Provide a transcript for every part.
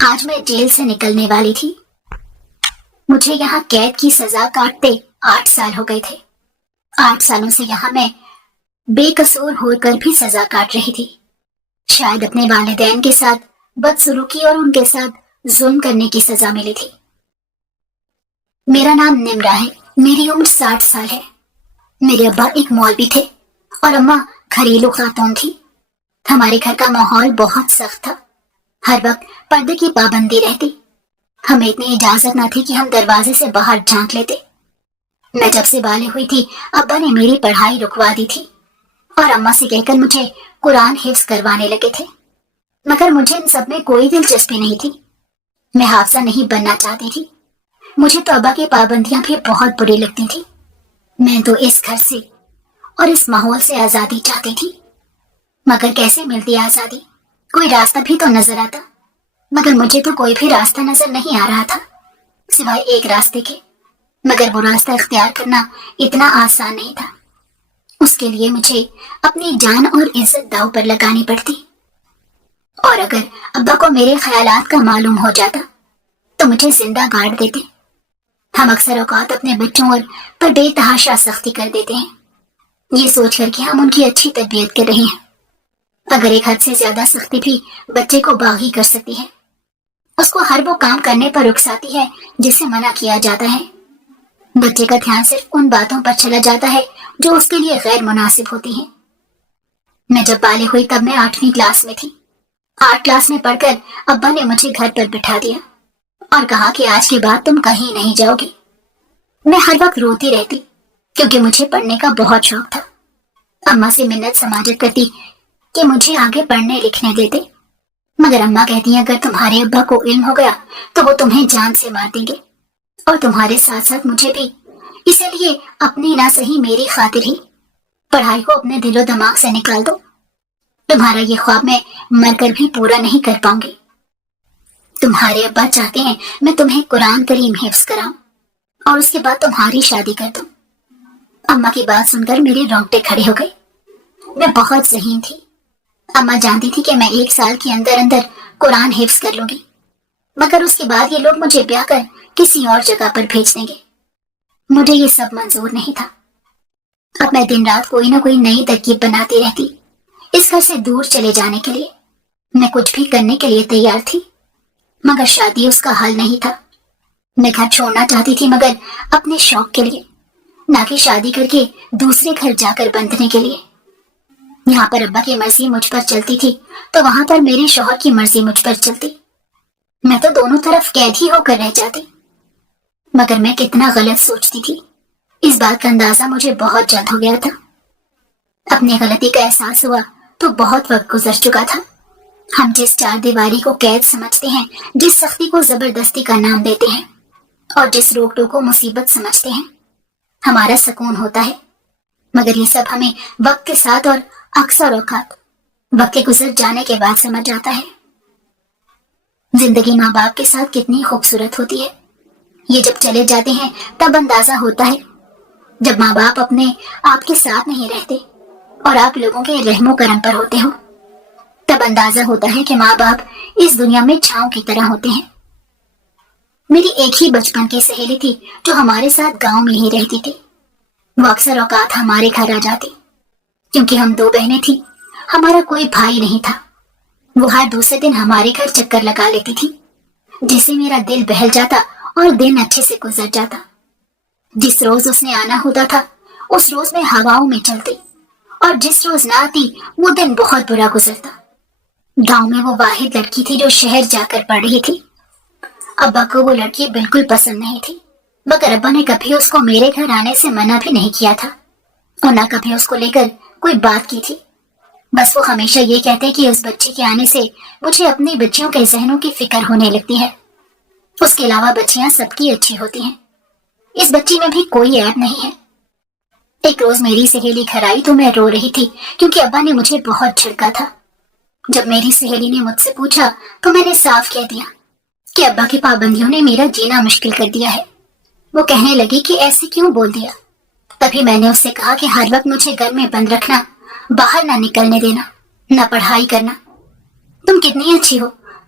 آج میں جیل سے نکلنے والی تھی۔ مجھے یہاں قید کی سزا کاٹتے 8 سال ہو گئے تھے۔ 8 سالوں سے یہاں میں بے قصور ہو کر بھی سزا کاٹ رہی تھی۔ شاید اپنے والدین کے ساتھ بدسلوکی اور ان کے ساتھ ظلم کرنے کی سزا ملی تھی۔ میرا نام نمرا ہے، میری عمر 60 سال ہے۔ میرے ابا ایک مولوی تھے اور اماں گھریلو خاتون تھی۔ ہمارے گھر کا ماحول بہت سخت تھا، ہر وقت پردے کی پابندی رہتی۔ ہمیں اتنی اجازت نہ تھی کہ ہم دروازے سے باہر جھانک لیتے۔ میں جب سے بالغ ہوئی تھی ابا نے میری پڑھائی رکوا دی تھی اور اماں سے کہہ کر مجھے قرآن حفظ کروانے لگے تھے، مگر مجھے ان سب میں کوئی دلچسپی نہیں تھی۔ میں حافظہ نہیں بننا چاہتی تھی۔ مجھے تو ابا کی پابندیاں بھی بہت بری لگتی تھی۔ میں تو اس گھر سے اور اس ماحول سے آزادی چاہتی تھی، مگر کیسے ملتی آزادی؟ کوئی راستہ بھی تو نظر آتا، مگر مجھے تو کوئی بھی راستہ نظر نہیں آ رہا تھا سوائے ایک راستے کے، مگر وہ راستہ اختیار کرنا اتنا آسان نہیں تھا۔ اس کے لیے مجھے اپنی جان اور عزت داؤ پر لگانی پڑتی، اور اگر ابا کو میرے خیالات کا معلوم ہو جاتا تو مجھے زندہ گاڑ دیتے۔ ہم اکثر اوقات اپنے بچوں پر بے تحاشا سختی کر دیتے ہیں، یہ سوچ کر کہ ہم ان کی اچھی تربیت کر رہے ہیں، اگر ایک حد سے زیادہ سختی بھی بچے کو باغی کر سکتی ہے، اس کو ہر وہ کام کرنے پر اکساتی ہے جس سے منع کیا جاتا ہے۔ بچے کا دھیان صرف ان باتوں پر چلا جاتا ہے جو اس کے لیے غیر مناسب ہوتی ہیں۔ میں جب بالغ ہوئی تب میں 8ویں کلاس میں تھی۔ 8 کلاس میں پڑھ کر ابا نے مجھے گھر پر بٹھا دیا اور کہا کہ آج کے بعد تم کہیں نہیں جاؤ گی۔ میں ہر وقت روتی رہتی کیونکہ مجھے پڑھنے کا بہت شوق تھا۔ اماں سے منت سماجت کرتی کہ مجھے آگے پڑھنے لکھنے دیتے، مگر اماں کہتی ہیں اگر تمہارے ابا کو علم ہو گیا تو وہ تمہیں جان سے مار دیں گے، اور تمہارے ساتھ ساتھ مجھے بھی، اسی لیے اپنی نہ صحیح میری خاطر ہی پڑھائی کو اپنے دل و دماغ سے نکال دو۔ تمہارا یہ خواب میں مر کر بھی پورا نہیں کر پاؤں گی۔ تمہارے ابا چاہتے ہیں میں تمہیں قرآن کریم حفظ کراؤں اور اس کے بعد تمہاری شادی کر دوں۔ اماں کی بات سن کر میرے رونگٹے کھڑے ہو گئے۔ میں بہت ذہین تھی۔ اماں جانتی تھی کہ میں 1 سال کے اندر اندر قرآن حفظ کر لوں گی، مگر اس کے بعد یہ لوگ مجھے بیاہ کر کسی اور جگہ پر بھیج دیں گے۔ مجھے یہ سب منظور نہیں تھا۔ اب میں دن رات کوئی نہ کوئی نئی ترکیب بناتی رہتی اس گھر سے دور چلے جانے کے لیے۔ میں کچھ بھی کرنے کے لیے تیار تھی، مگر شادی اس کا حل نہیں تھا۔ میں گھر چھوڑنا چاہتی تھی مگر اپنے شوق کے لیے، نہ کہ شادی کر کے دوسرے گھر جا کر بندھنے کے لیے۔ یہاں پر ابا کی مرضی مجھ پر چلتی تھی تو وہاں پر میرے شوہر کی مرضی مجھ پر چلتی۔ میں تو دونوں طرف قید ہی ہو کر رہ جاتی، مگر میں کتنا غلط سوچتی تھی اس بات کا اندازہ مجھے بہت جلد ہو گیا تھا۔ اپنی غلطی کا احساس ہوا تو بہت وقت گزر چکا تھا۔ ہم جس 4 دیواری کو قید سمجھتے ہیں، جس سختی کو زبردستی کا نام دیتے ہیں اور جس روک ٹوک کو مصیبت سمجھتے ہیں، ہمارا سکون ہوتا ہے، مگر یہ سب ہمیں وقت کے ساتھ اور اکثر اوقات وقت کے گزر جانے کے بعد سمجھ آتا ہے۔ زندگی ماں باپ کے ساتھ کتنی خوبصورت ہوتی ہے، یہ جب چلے جاتے ہیں تب اندازہ ہوتا ہے۔ جب ماں باپ اپنے آپ کے ساتھ نہیں رہتے اور آپ لوگوں کے رحم و کرم پر ہوتے ہو، تب اندازہ ہوتا ہے کہ ماں باپ اس دنیا میں چھاؤں کی طرح ہوتے ہیں۔ میری ایک ہی بچپن کی سہیلی تھی جو ہمارے ساتھ گاؤں میں ہی رہتی تھی۔ وہ اکثر اوقات ہمارے گھر آ جاتی کیونکہ ہم 2 بہنیں تھیں، ہمارا کوئی بھائی نہیں تھا۔ وہ ہر دوسرے دن ہمارے گھر چکر لگا لیتی تھی، جس سے میرا دل بہل جاتا اور دن اچھے سے گزر جاتا۔ جس روز اس نے آنا ہوتا تھا اس روز میں ہواؤں میں چلتی، اور جس روز نہ آتی وہ دن بہت برا گزرتا۔ گاؤں میں وہ واحد لڑکی تھی جو شہر جا کر پڑھ رہی تھی۔ ابا کو وہ لڑکی بالکل پسند نہیں تھی، مگر ابا نے کبھی اس کو میرے گھر آنے سے منع بھی نہیں کیا تھا اور نہ کبھی اس کو لے کر کوئی بات کی تھی۔ بس وہ ہمیشہ یہ کہتے کہ اس بچے کے آنے سے مجھے اپنی بچیوں کے ذہنوں کی فکر ہونے لگتی ہے، اس کے علاوہ بچیاں سب کی اچھی ہوتی ہیں، اس بچی میں بھی کوئی عیب نہیں ہے۔ ایک روز میری سہیلی گھر آئی تو میں رو رہی تھی کیونکہ ابا نے مجھے بہت جھڑکا تھا۔ جب میری سہیلی نے مجھ سے پوچھا تو میں نے صاف کہہ دیا کہ ابا کی پابندیوں نے میرا جینا مشکل کر دیا ہے۔ وہ کہنے لگی کہ ایسے کیوں بول دیا؟ تبھی میں نے اس سے کہا کہ ہر وقت مجھے گھر میں بند رکھنا، باہر نہ نکلنے دینا، نہ پڑھائی کرنا۔ تم کتنی اچھی ہو،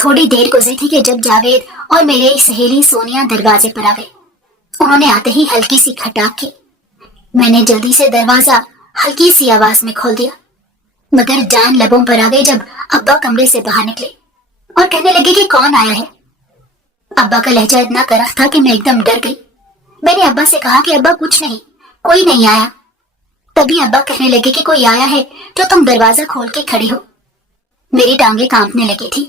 تھوڑی دیر گزری تھی کہ جب جاوید اور میری سہیلی سونیا دروازے پر آ گئے۔ انہوں نے آتے ہی ہلکی سی کھٹاک کی۔ میں نے جلدی سے دروازہ ہلکی سی آواز میں کھول دیا، مگر جان لبوں پر آ گئی جب ابا کمرے سے باہر نکلے اور کہنے لگے کہ کون آیا ہے۔ ابا کا لہجہ اتنا کرخت تھا کہ میں ایک دم ڈر گئی۔ میں نے ابا سے کہا کہ ابا کچھ نہیں، کوئی نہیں آیا۔ تبھی ابا کہنے لگے کہ کوئی آیا ہے تو تم دروازہ کھول کے کھڑی ہو۔ میری ٹانگیں کانپنے لگی تھی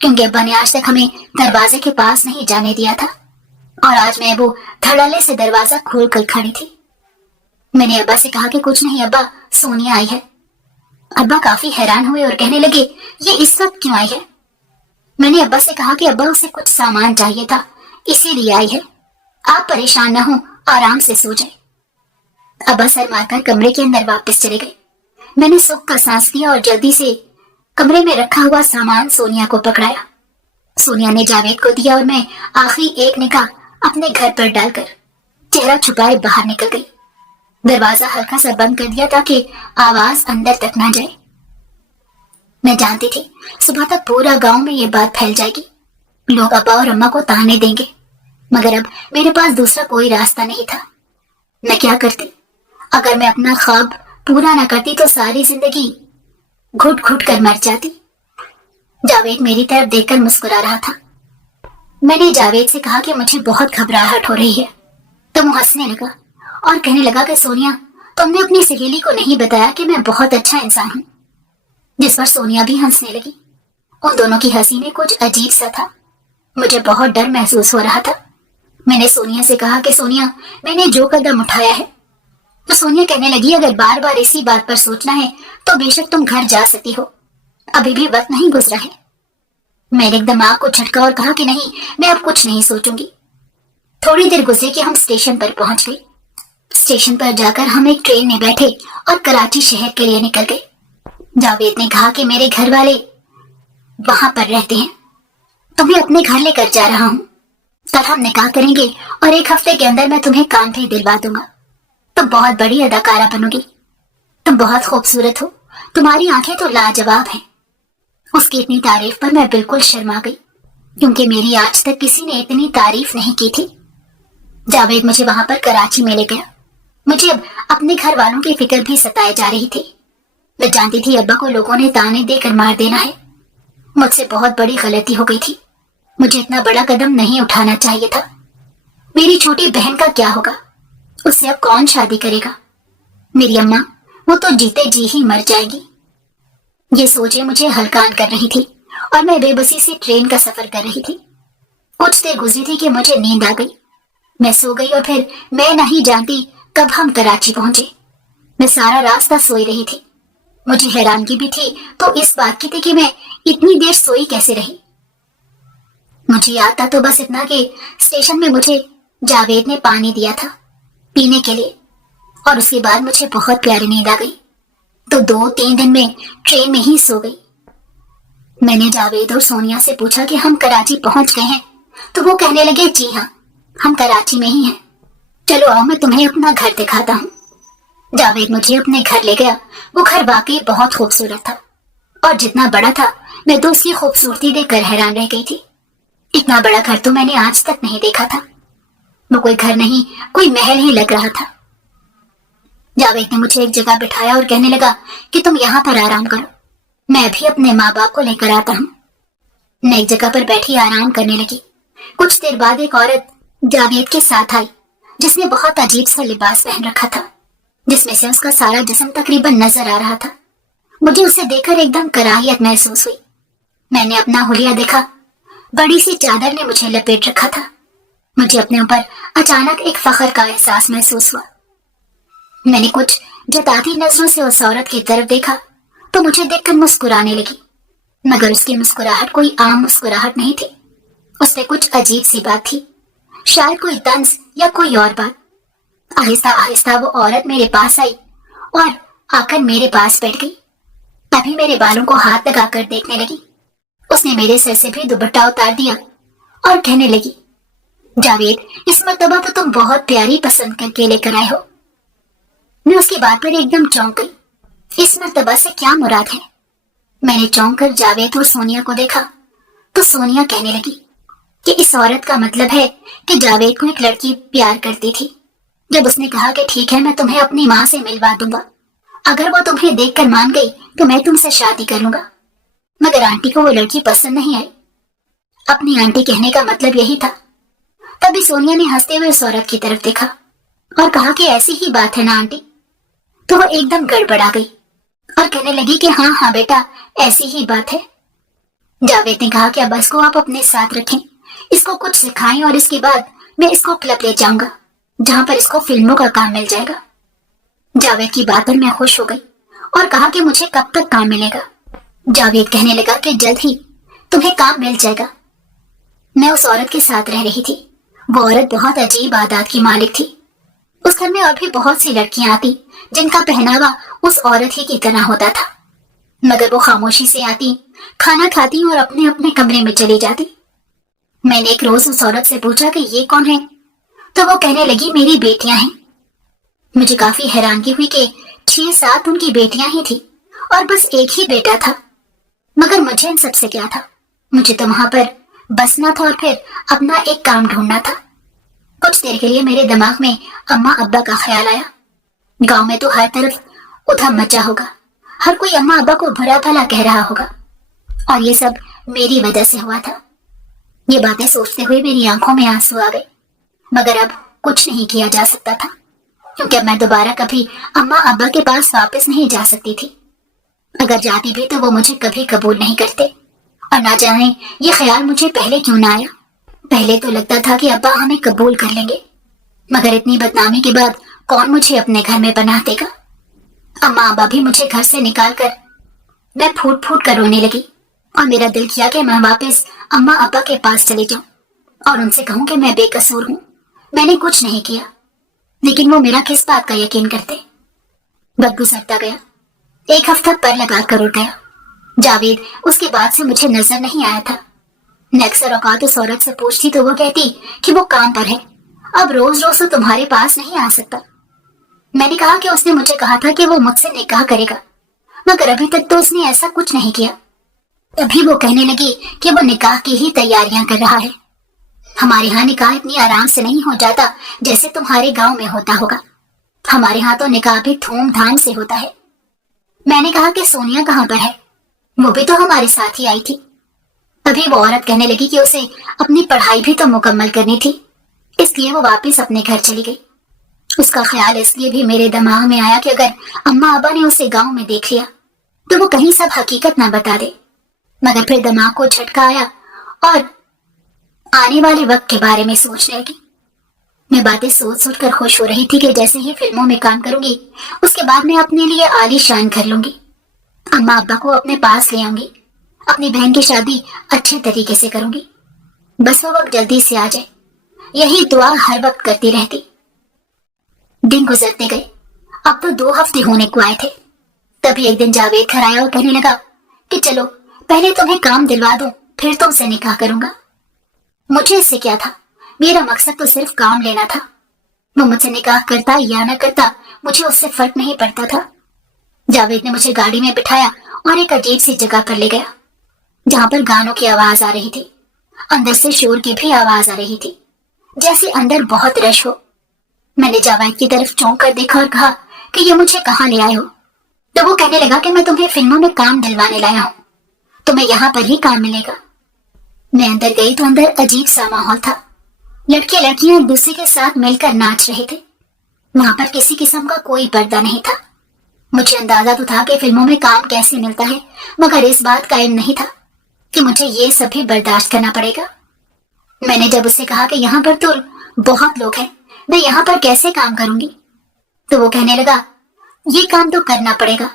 کیونکہ ابا نے آج تک ہمیں دروازے کے پاس نہیں جانے دیا تھا، اور آج میں وہ دھڑلے سے دروازہ کھول کر کھڑی تھی۔ میں نے ابا سے کہا کہ کچھ نہیں ابا، سونیا آئی ہے۔ ابا کافی حیران ہوئے اور کہنے لگے یہ اس وقت کیوں آئی ہے؟ میں نے ابا سے کہا کہ ابا اسے کچھ سامان چاہیے تھا، اسی لیے آئی ہے، آپ پریشان نہ ہوں، آرام سے سو جائیں۔ ابا سر مار کر کمرے کے اندر واپس چلے گئے۔ میں نے سکھ کا سانس لیا اور جلدی سے کمرے میں رکھا ہوا سامان سونیا کو پکڑایا۔ سونیا نے جاوید کو دیا اور میں آخری ایک نگاہ اپنے گھر پر ڈال کر چہرہ چھپائے باہر نکل گئی۔ دروازہ ہلکا سا بند کر دیا تاکہ آواز اندر تک نہ جائے۔ میں جانتی تھی صبح تک پورا گاؤں میں یہ بات پھیل جائے گی، لوگ ابا اور اماں کو تانے دیں گے، مگر اب میرے پاس دوسرا کوئی راستہ نہیں تھا۔ میں کیا کرتی؟ اگر میں اپنا خواب پورا نہ کرتی تو ساری زندگی گھٹ گھٹ کر مر جاتی۔ جاوید میری طرف دیکھ کر مسکرا رہا تھا۔ میں نے جاوید سے کہا کہ مجھے بہت گھبراہٹ ہو رہی ہے، تو وہ ہنسنے لگا اور کہنے لگا کہ سونیا، تم نے اپنی سہیلی کو نہیں بتایا کہ میں بہت اچھا انسان ہوں، جس پر سونیا بھی ہنسنے لگی۔ ان دونوں کی ہنسی میں کچھ عجیب سا تھا۔ مجھے بہت ڈر محسوس ہو رہا تھا۔ میں نے سونیا سے کہا کہ سونیا، میں نے جو قدم اٹھایا ہے، تو سونیا کہنے لگی اگر بار بار اسی بات پر سوچنا ہے تو بے شک تم گھر جا سکتی ہو، ابھی بھی وقت نہیں گزرا ہے۔ میں نے ایک دم آنکھ کو جھٹکا اور کہا کہ نہیں، میں اب کچھ نہیں سوچوں گی۔ تھوڑی دیر گزری کہ ہم اسٹیشن پر پہنچ گئے۔ اسٹیشن پر جا کر ہم ایک ٹرین میں بیٹھے اور کراچی شہر کے لیے نکل گئے۔ جاوید نے کہا کہ میرے گھر والے وہاں پر رہتے ہیں، تمہیں اپنے گھر لے کر جا رہا ہوں، کل ہم نکاح کریں گے اور ایک ہفتے کے اندر میں تمہیں کام بھی دلوا دوں گا، تم بہت بڑی اداکارہ بنو گی، تم بہت خوبصورت ہو، تمہاری آنکھیں تو لاجواب ہیں۔ اس کی اتنی تعریف پر میں بالکل شرما گئی کیونکہ میری آج تک کسی نے اتنی تعریف نہیں کی تھی۔ جاوید مجھے وہاں پر کراچی میں لے گیا۔ مجھے اب اپنے گھر والوں کی فکر بھی ستائے جا رہی تھی۔ میں جانتی تھی ابا کو لوگوں نے تانے دے کر مار دینا ہے۔ مجھ سے بہت بڑی غلطی ہو گئی تھی، مجھے اتنا بڑا قدم نہیں اٹھانا چاہیے تھا۔ میری چھوٹی بہن کا کیا ہوگا؟ اس سے اب کون شادی کرے گا؟ میری اماں، وہ تو جیتے جی ہی مر جائے گی۔ یہ سوچیں مجھے ہلکان کر رہی تھی اور میں بے بسی سے ٹرین کا سفر کر رہی تھی۔ کچھ دیر گزری تھی کہ مجھے نیند آ گئی۔ میں سو گئی اور پھر میں نہیں جانتی کب ہم کراچی پہنچے۔ میں سارا راستہ سوئی رہی تھی۔ مجھے حیرانگی بھی تھی تو اس بات کی تھی کہ میں اتنی دیر سوئی کیسے رہی۔ مجھے یاد تھا تو بس اتنا کہ اسٹیشن میں مجھے جاوید نے پانی دیا تھا پینے کے لیے، اور اس کے بعد مجھے بہت پیاری نیند آ گئی، تو 2-3 دن میں ٹرین میں ہی سو گئی۔ میں نے جاوید اور سونیا سے پوچھا کہ ہم کراچی پہنچ گئے ہیں، تو وہ کہنے لگے جی ہاں، ہم کراچی میں ہی ہیں، چلو آؤ میں تمہیں اپنا گھر دکھاتا ہوں۔ جاوید مجھے اپنے گھر لے گیا۔ وہ گھر واقعی بہت خوبصورت تھا، اور جتنا بڑا تھا میں تو اس کی خوبصورتی دیکھ کر حیران رہ گئی تھی۔ اتنا بڑا گھر تو میں نے آج تک نہیں دیکھا تھا۔ وہ کوئی گھر نہیں، کوئی محل ہی لگ رہا تھا۔ جاوید نے مجھے ایک جگہ بٹھایا اور کہنے لگا کہ تم یہاں پر آرام کرو، میں بھی اپنے ماں باپ کو لے کر آتا ہوں۔ میں ایک جگہ پر بیٹھی آرام کرنے لگی۔ کچھ دیر بعد ایک عورت جاوید کے ساتھ آئی جس نے بہت عجیب سا لباس پہن رکھا تھا، جس میں سے اس کا سارا جسم تقریباً نظر آ رہا تھا۔ مجھے اسے دیکھ کر ایک دم کراہیت محسوس ہوئی۔ میں نے اپنا حلیہ دیکھا، بڑی سی چادر نے مجھے لپیٹ رکھا تھا۔ مجھے اپنے اوپر اچانک ایک فخر کا احساس محسوس ہوا۔ میں نے کچھ جتاتی نظروں سے اس عورت کی طرف دیکھا تو مجھے دیکھ کر مسکرانے لگی، مگر اس کی مسکراہٹ کوئی عام مسکراہٹ نہیں تھی، اس میں کچھ عجیب سی بات تھی، شاید کوئی طنز یا کوئی اور بات۔ آہستہ آہستہ وہ عورت میرے پاس آئی اور آ کر میرے پاس بیٹھ گئی۔ تبھی میرے بالوں کو ہاتھ لگا کر دیکھنے لگی۔ اس نے میرے سر سے بھی دوپٹہ اتار دیا اور کہنے لگی جاوید، اس مرتبہ تو تم بہت پیاری پسند کر کے لے کر آئے ہو۔ میں اس کی بات پر ایک دم چونک گئی۔ اس مرتبہ سے کیا مراد ہے؟ میں نے چونک کر جاوید اور سونیا کو دیکھا تو سونیا کہنے لگی کہ اس عورت کا مطلب ہے کہ جاوید کو ایک لڑکی پیار کرتی تھی۔ جب اس نے کہا کہ ٹھیک ہے میں تمہیں اپنی ماں سے ملوا دوں گا، اگر وہ تمہیں دیکھ کر مان گئی تو میں تم سے شادی کر لوں گا، مگر آنٹی کو وہ لڑکی پسند نہیں آئی۔ اپنی آنٹی کہنے کا مطلب یہی تھا۔ تبھی سونیا نے ہنستے ہوئے اس عورت کی طرف دیکھا اور کہا کہ ایسی ہی بات ہے نا آنٹی؟ تو وہ ایک دم گڑبڑا گئی اور کہنے لگی کہ ہاں ہاں بیٹا، ایسی ہی بات ہے۔ جاوید نے کہا کہ اب اس کو آپ اپنے ساتھ رکھیں، اس کو کچھ سکھائیں اور اس کے بعد میں اس کو کلب لے جاؤں گا جہاں پر اس کو فلموں کا کام مل جائے گا۔ جاوید کی بات پر میں خوش ہو گئی اور کہا کہ مجھے کب تک کام ملے گا؟ جاوید کہنے لگا کہ جلد ہی تمہیں کام مل جائے گا۔ میں اس عورت کے ساتھ رہ رہی تھی۔ وہ عورت بہت عجیب عادات کی مالک تھی۔ اس گھر میں اور بھی بہت سی لڑکیاں آتی جن کا پہناوا اس عورت ہی کی طرح ہوتا تھا، مگر وہ خاموشی سے آتی، کھانا کھاتی اور اپنے اپنے کمرے میں چلی جاتی۔ میں نے ایک روز اس عورت سے پوچھا کہ یہ کون ہے؟ تو وہ کہنے لگی میری بیٹیاں ہیں۔ مجھے کافی حیرانگی ہوئی کہ 6-7 ان کی بیٹیاں ہی تھی اور بس ایک ہی بیٹا تھا، مگر مجھے ان سب سے کیا تھا؟ مجھے تو وہاں پر بسنا تھا اور پھر اپنا ایک کام ڈھونڈنا تھا۔ کچھ دیر کے لیے میرے دماغ میں اماں ابا کا خیال آیا۔ گاؤں میں تو ہر طرف ادھم مچا ہوگا، ہر کوئی اماں ابا کو برا بھلا کہہ رہا ہوگا، اور یہ سب میری وجہ سے ہوا تھا۔ یہ باتیں سوچتے ہوئے میری آنکھوں میں آنسو آ گئے، مگر اب کچھ نہیں کیا جا سکتا تھا کیونکہ اب میں دوبارہ کبھی اماں ابا کے پاس واپس نہیں جا سکتی تھی۔ اگر جاتی بھی تو وہ مجھے کبھی قبول نہیں کرتے، اور نہ جانے یہ خیال مجھے پہلے کیوں نہ آیا۔ پہلے تو لگتا تھا کہ ابا ہمیں قبول کر لیں گے، مگر اتنی بدنامی کے بعد کون مجھے اپنے گھر میں پناہ دے گا؟ اماں ابا بھی مجھے گھر سے نکال کر میں پھوٹ پھوٹ کر رونے لگی، اور میرا دل کیا کہ میں واپس اماں ابا کے پاس چلی جاؤں اور ان سے کہوں کہ میں بے قصور ہوں، میں نے کچھ نہیں کیا، لیکن وہ میرا کس بات کا یقین کرتے؟ وقت گزرتا گیا، 1 ہفتہ پر لگا کر اٹھ گیا۔ جاوید اس کے بعد سے مجھے نظر نہیں آیا تھا۔ میں اکثر اوقات اس عورت سے پوچھتی تو وہ کہتی کہ وہ کام پر ہے، اب روز روز تو تمہارے پاس نہیں آ سکتا۔ میں نے کہا کہ اس نے مجھے کہا تھا کہ وہ مجھ سے نکاح کرے گا، مگر ابھی تک تو اس نے ایسا کچھ نہیں کیا۔ تبھی وہ کہنے لگی کہ وہ نکاح کی ہی تیاریاں کر رہا ہے۔ ہمارے ہاں نکاح اتنی آرام سے نہیں ہو جاتا جیسے تمہارے گاؤں میں ہوتا ہوگا، ہمارے ہاں تو نکاح بھی دھوم دھام سے ہوتا ہے۔ میں نے کہا کہ سونیا کہاں پر ہے؟ وہ بھی تو ہمارے ساتھ ہی آئی تھی۔ تبھی وہ عورت کہنے لگی کہ اسے اپنی پڑھائی بھی تو مکمل کرنی تھی، اس لیے وہ واپس اپنے گھر چلی گئی۔ اس کا خیال اس لیے بھی میرے دماغ میں آیا کہ اگر اماں ابا نے اسے گاؤں میں دیکھ لیا تو وہ کہیں سب حقیقت نہ بتا دے، مگر پھر دماغ کو جھٹکا آیا اور آنے والے وقت کے بارے میں سوچنے لگی۔ میں باتیں سوچ سوچ کر خوش ہو رہی تھی کہ جیسے ہی فلموں میں کام کروں گی اس کے بعد میں اپنے لیے عالی شان گھر لوں گی، اماں ابا کو اپنے پاس لے آؤں گی، اپنی بہن کی شادی اچھے طریقے سے کروں گی، بس وہ وقت جلدی سے آ جائے، یہی دعا ہر وقت کرتی رہتی۔ دن گزرتے گئے، اب تو 2 ہفتے ہونے کو آئے تھے۔ تبھی ایک دن جاوید گھر آیا اور کہنے لگا کہ چلو پہلے تمہیں کام دلوا دوں پھر تم سے نکاح کروں گا۔ مجھے اس سے کیا تھا؟ میرا مقصد تو صرف کام لینا تھا۔ وہ مجھ سے نکاح کرتا یا نہ کرتا مجھے اس سے فرق نہیں پڑتا تھا۔ جاوید نے مجھے گاڑی میں بٹھایا اور ایک عجیب سی جگہ پر لے گیا جہاں پر گانوں کی آواز آ رہی تھی، اندر سے شور کی بھی آواز آ رہی تھی، جیسے اندر بہت رش ہو۔ میں نے جاوید کی طرف چونک کر دیکھا اور کہا کہ یہ مجھے کہاں لے آئے ہو؟ تو وہ کہنے لگا کہ میں تمہیں فلموں میں کام دلوانے لایا ہوں، تمہیں یہاں پر ہی کام ملے گا۔ میں اندر گئی تو اندر عجیب سا ماحول تھا، لڑکے لڑکیاں ایک دوسرے کے ساتھ مل کر ناچ رہے تھے، وہاں پر کسی قسم کا کوئی پردہ نہیں تھا۔ مجھے اندازہ تو تھا کہ فلموں میں کام کیسے ملتا ہے، مگر اس بات کا علم نہیں تھا کہ مجھے یہ سب بھی برداشت کرنا پڑے گا۔ میں نے جب اس سے کہا کہ یہاں پر تو بہت لوگ ہیں، میں یہاں پر کیسے کام کروں گی؟ تو وہ کہنے لگا یہ کام تو کرنا پڑے گا،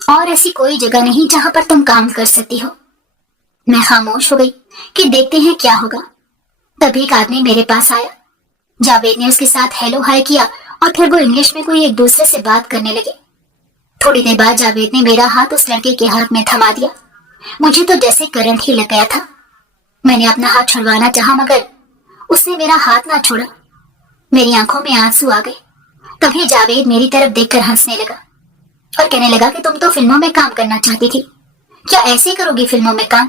اور ایسی کوئی جگہ نہیں جہاں پر تم کام کر سکتی ہو۔ میں خاموش ہو گئی کہ دیکھتے ہیں کیا ہوگا۔ تبھی ایک آدمی میرے پاس آیا۔ جاوید نے اس کے ساتھ ہیلو ہائی کیا اور پھر وہ انگلش میں کوئی ایک دوسرے سے بات کرنے لگے۔ تھوڑی دیر بعد جاوید نے میرا ہاتھ اس لڑکے کے ہاتھ میں تھما دیا۔ مجھے تو جیسے کرنٹ ہی لگ گیا تھا۔ میں نے اپنا ہاتھ چھڑوانا چاہا مگر اس نے میرا ہاتھ نہ چھوڑا۔ میری آنکھوں میں آنسو آ گئے۔ تبھی جاوید میری طرف دیکھ کر ہنسنے لگا اور کہنے لگا کہ تم تو فلموں میں کام کرنا چاہتی تھی، کیا ایسے کرو گی فلموں میں کام؟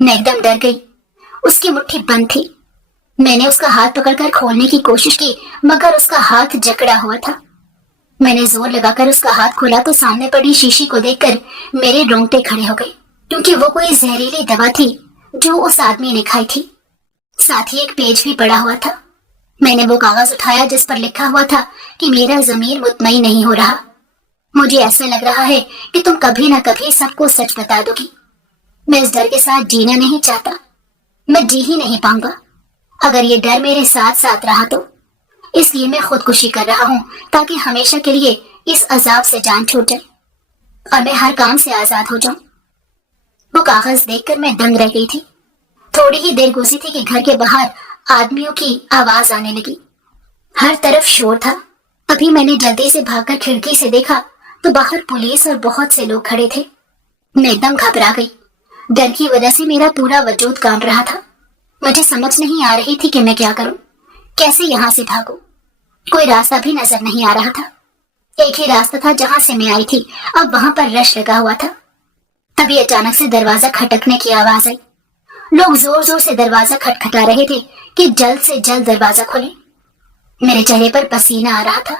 میں ایک دم ڈر گئی۔ اس کی مٹھی بند تھی۔ میں نے اس کا ہاتھ پکڑ کر کھولنے کی کوشش کی مگر اس کا ہاتھ جکڑا ہوا تھا۔ میں نے زور لگا کر اس کا ہاتھ کھولا تو سامنے پڑی شیشی کو دیکھ کر میرے رونگٹے کھڑے ہو گئے، کیونکہ وہ کوئی زہریلی دوا تھی جو اس آدمی نے کھائی تھی۔ ساتھ ہی ایک پیج بھی پڑا ہوا تھا۔ میں نے وہ کاغذ اٹھایا جس پر لکھا ہوا تھا کہ میرا ضمیر مطمئن نہیں ہو رہا۔ مجھے ایسا لگ رہا ہے کہ تم کبھی نہ کبھی سب کو سچ بتا دو گی۔ میں اس ڈر کے ساتھ جینا نہیں چاہتا۔ میں جی ہی نہیں پاؤں گا اگر یہ ڈر میرے ساتھ ساتھ رہا تو۔ اس لیے میں خودکشی کر رہا ہوں تاکہ ہمیشہ کے لیے اس عذاب سے جان چھوٹ جائے اور میں ہر کام سے آزاد ہو جاؤں۔ وہ کاغذ دیکھ کر میں دنگ رہ گئی تھی۔ تھوڑی ہی دیر گزری تھی کہ گھر کے باہر آدمیوں کی آواز آنے لگی۔ ہر طرف شور تھا۔ ابھی میں نے جلدی سے بھاگ کر کھڑکی سے دیکھا تو باہر پولیس اور بہت سے لوگ کھڑے تھے۔ میں ایک دم گھبرا گئی۔ ڈر کی وجہ سے میرا پورا وجود کانپ رہا تھا۔ مجھے سمجھ نہیں آ رہی تھی کہ میں کیا کروں، کیسے یہاں سے بھاگوں۔ کوئی راستہ بھی نظر نہیں آ رہا تھا۔ ایک ہی راستہ تھا جہاں سے میں آئی تھی، اب وہاں پر رش لگا ہوا تھا۔ تبھی اچانک سے دروازہ کھٹکنے کی آواز آئی۔ لوگ زور زور سے دروازہ کھٹکھٹا رہے تھے کہ جلد سے جلد دروازہ کھولے۔ میرے چہرے پر پسینہ آ رہا تھا۔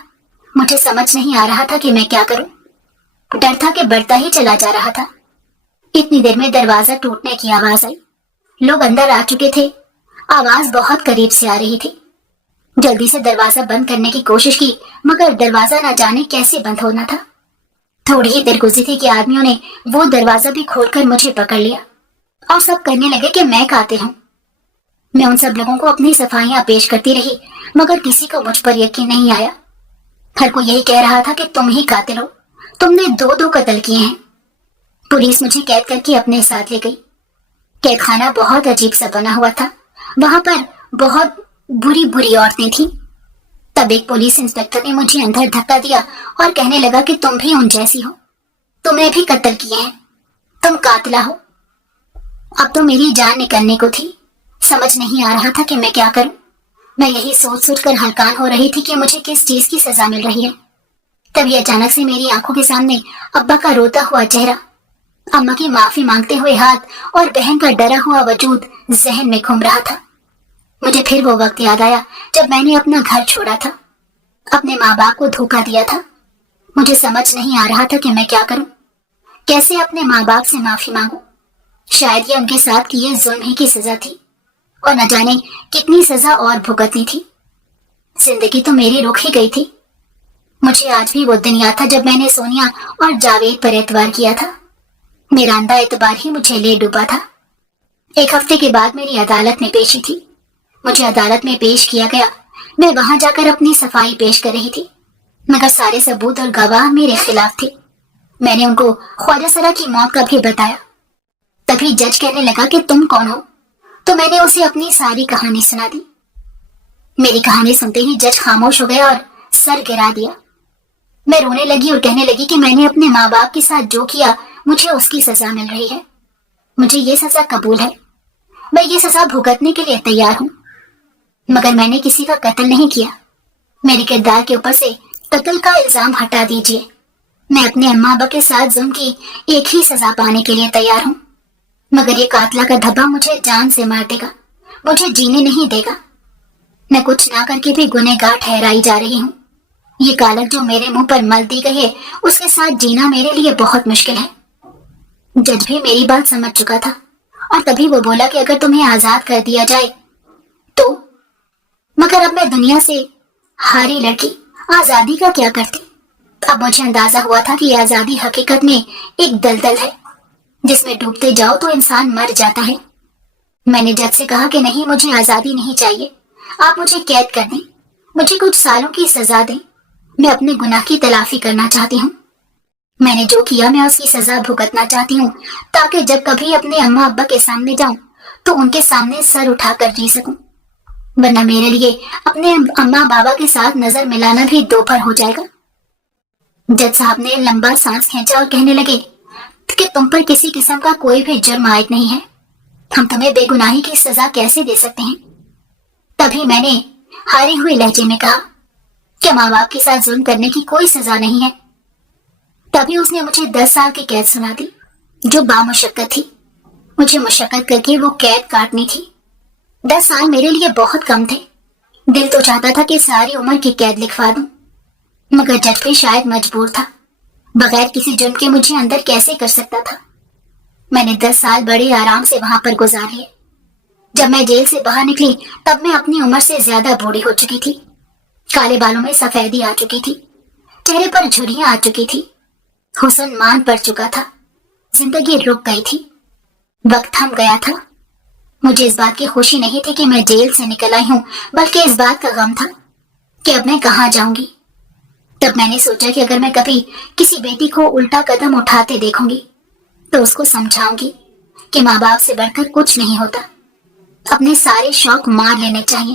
مجھے سمجھ نہیں آ رہا تھا کہ میں کیا کروں۔ ڈر تھا کہ بڑھتا ہی چلا جا رہا تھا۔ اتنی دیر میں دروازہ ٹوٹنے کی آواز آئی۔ لوگ اندر آ چکے تھے۔ آواز بہت قریب سے آ رہی تھی۔ جلدی سے دروازہ بند کرنے کی کوشش کی مگر دروازہ نہ جانے کیسے بند ہونا تھا۔ تھوڑی ہی دیر گزری تھی کہ آدمیوں نے وہ دروازہ بھی کھول کر مجھے پکڑ لیا اور سب کہنے لگے کہ میں قاتل ہوں۔ میں ان سب لوگوں کو اپنی صفائیاں پیش کرتی رہی مگر کسی کو مجھ پر یقین نہیں آیا۔ ہر کوئی یہی کہہ رہا تھا کہ تم ہی قاتل ہو، تم نے دو قتل کیے ہیں۔ پولیس مجھے قید کر کے اپنے ساتھ لے گئی۔ قید خانہ بہت عجیب سا بنا ہوا تھا۔ وہاں پر بہت بری عورتیں تھیں۔ تب ایک پولیس انسپکٹر نے مجھے اندر دھکا دیا اور کہنے لگا کہ تم بھی ان جیسی ہو، تم نے بھی قتل کیے ہیں، تم قاتلہ ہو۔ اب تو میری جان نکلنے کو تھی۔ سمجھ نہیں آ رہا تھا کہ میں کیا کروں۔ میں یہی سوچ کر ہلکان ہو رہی تھی کہ مجھے کس چیز کی سزا مل رہی ہے۔ تبھی اچانک سے میری آنکھوں کے سامنے ابا کا روتا ہوا چہرہ، اماں کی معافی مانگتے ہوئے ہاتھ اور بہن کا ڈرا ہوا وجود ذہن میں گھوم رہا تھا۔ مجھے پھر وہ وقت یاد آیا جب میں نے اپنا گھر چھوڑا تھا، اپنے ماں باپ کو دھوکا دیا تھا۔ مجھے سمجھ نہیں آ رہا تھا کہ میں کیا کروں، کیسے اپنے ماں باپ سے معافی مانگوں۔ شاید یہ ان کے ساتھ کیے ظلم ہی کی سزا تھی اور نہ جانے کتنی سزا اور بھگتنی تھی۔ زندگی تو میری رک ہی گئی تھی۔ مجھے آج بھی وہ دن یاد تھا جب میں نے سونیا اور جاوید پر اعتبار کیا تھا۔ میرا اندھا اعتبار ہی مجھے لے ڈوبا تھا۔ ایک ہفتے کے بعد میری عدالت میں پیشی تھی۔ مجھے عدالت میں پیش کیا گیا۔ میں وہاں جا کر اپنی صفائی پیش کر رہی تھی مگر سارے ثبوت اور گواہ میرے خلاف تھے۔ میں نے ان کو خواجہ سرا کی موت کا بھی بتایا۔ تبھی جج کہنے لگا کہ تم کون ہو، تو میں نے اسے اپنی ساری کہانی سنا دی۔ میری کہانی سنتے ہی جج خاموش ہو گیا اور سر گرا دیا۔ میں رونے لگی اور کہنے لگی کہ میں نے اپنے ماں باپ کے ساتھ جو کیا مجھے اس کی سزا مل رہی ہے۔ مجھے یہ سزا قبول ہے، میں یہ سزا بھگتنے کے لیے تیار ہوں، مگر میں نے کسی کا قتل نہیں کیا۔ میرے کردار کے اوپر سے قتل کا الزام ہٹا دیجیے۔ میں اپنے اماں ابا کے ساتھ ظلم کی ایک ہی سزا پانے کے لیے تیار ہوں، مگر یہ قاتلہ کا دھبا مجھے جان سے مار دے گا، مجھے جینے نہیں دے گا۔ میں کچھ نہ کر کے بھی گنہگار ٹھہرائی جا رہی ہوں۔ یہ کالک جو میرے منہ پر مل دی گئی ہے اس کے ساتھ جینا میرے لیے بہت مشکل ہے۔ جج بھی میری بات سمجھ چکا تھا اور تبھی وہ بولا کہ اگر تمہیں آزاد کر دیا جائے تو، مگر اب میں دنیا سے ہاری لڑکی آزادی کا کیا کرتی؟ اب مجھے اندازہ ہوا تھا کہ یہ آزادی حقیقت میں ایک دلدل ہے جس میں ڈوبتے جاؤ تو انسان مر جاتا ہے۔ میں نے جج سے کہا کہ نہیں، مجھے آزادی نہیں چاہیے، آپ مجھے قید کر دیں، مجھے کچھ سالوں کی سزا دیں، میں اپنے گناہ کی تلافی کرنا چاہتی ہوں۔ میں نے جو کیا میں اس کی سزا بھگتنا چاہتی ہوں تاکہ جب کبھی اپنے اماں ابا کے سامنے جاؤں تو ان کے سامنے سر اٹھا کر جی سکوں، ورنہ میرے لیے اپنے اماں بابا کے ساتھ نظر ملانا بھی دوپہر ہو جائے گا۔ جج صاحب نے لمبا سانس کھینچا اور کہنے لگے کہ تم پر کسی قسم کا کوئی بھی جرم عائد نہیں ہے، ہم تمہیں بے گناہی کی سزا کیسے دے سکتے ہیں؟ تبھی میں نے ہارے ہوئے لہجے میں کہا کہ ماں باپ کے ساتھ ظلم کرنے کی کوئی سزا نہیں ہے۔ تبھی اس نے مجھے 10 سال کی قید سنا دی جو بامشقت تھی۔ مجھے مشقت کر کے وہ قید کاٹنی تھی۔ 10 سال میرے لیے بہت کم تھے۔ دل تو چاہتا تھا کہ ساری عمر کی قید لکھوا دوں، مگر جج بھی شاید مجبور تھا، بغیر کسی جرم کے مجھے اندر کیسے کر سکتا تھا۔ میں نے 10 سال بڑے آرام سے وہاں پر گزار لیے۔ جب میں جیل سے باہر نکلی تب میں اپنی عمر سے زیادہ بوڑھی ہو چکی تھی۔ کالے بالوں میں سفیدی آ چکی تھی، چہرے پر جھریاں آ چکی تھی، حسن مان پڑ چکا تھا، زندگی رک گئی تھی، وقت تھم گیا تھا۔ مجھے اس بات کی خوشی نہیں تھی کہ میں جیل سے نکل آئی ہوں، بلکہ اس بات کا غم تھا کہ اب میں کہاں جاؤں گی۔ تب میں نے سوچا کہ اگر میں کبھی کسی بیٹی کو الٹا قدم اٹھاتے دیکھوں گی تو اس کو سمجھاؤں گی کہ ماں باپ سے بڑھ کر کچھ نہیں ہوتا، اپنے سارے شوق مار لینے چاہیے،